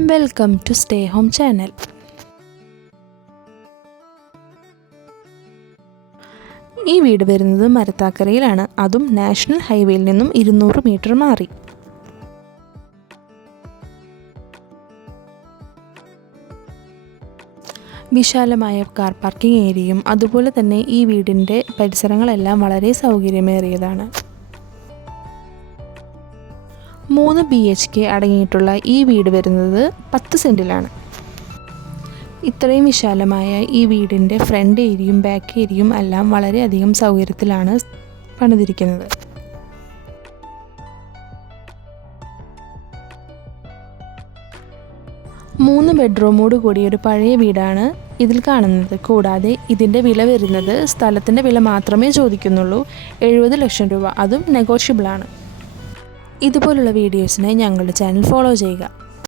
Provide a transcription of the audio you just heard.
Welcome to stay home channel. ഈ വീട് വരുന്നത് മരത്താക്കരയിലാണ്, അതും നാഷണൽ ഹൈവേയിൽ നിന്നും 200 മീറ്റർ മാറി. വിശാലമായ കാർ പാർക്കിംഗ് ഏരിയയും അതുപോലെ തന്നെ ഈ വീടിൻ്റെ പരിസരങ്ങളെല്ലാം വളരെ സൗകര്യമേറിയതാണ്. 3 BHK അടങ്ങിയിട്ടുള്ള ഈ വീട് വരുന്നത് 10 സെൻറ്റിലാണ്. ഇത്രയും വിശാലമായ ഈ വീടിൻ്റെ ഫ്രണ്ട് ഏരിയയും ബാക്ക് ഏരിയയും എല്ലാം വളരെയധികം സൗകര്യത്തിലാണ് പണിതിരിക്കുന്നത്. മൂന്ന് ബെഡ്റൂമോട് കൂടിയ ഒരു പഴയ വീടാണ് ഇതിൽ കാണുന്നത്. കൂടാതെ ഇതിൻ്റെ വില വരുന്നത്, സ്ഥലത്തിൻ്റെ വില മാത്രമേ ചോദിക്കുന്നുള്ളൂ, 70 ലക്ഷം രൂപ. അതും നെഗോഷ്യബിളാണ്. ഇതുപോലുള്ള വീഡിയോസിനായി ഞങ്ങളുടെ ചാനൽ ഫോളോ ചെയ്യുക.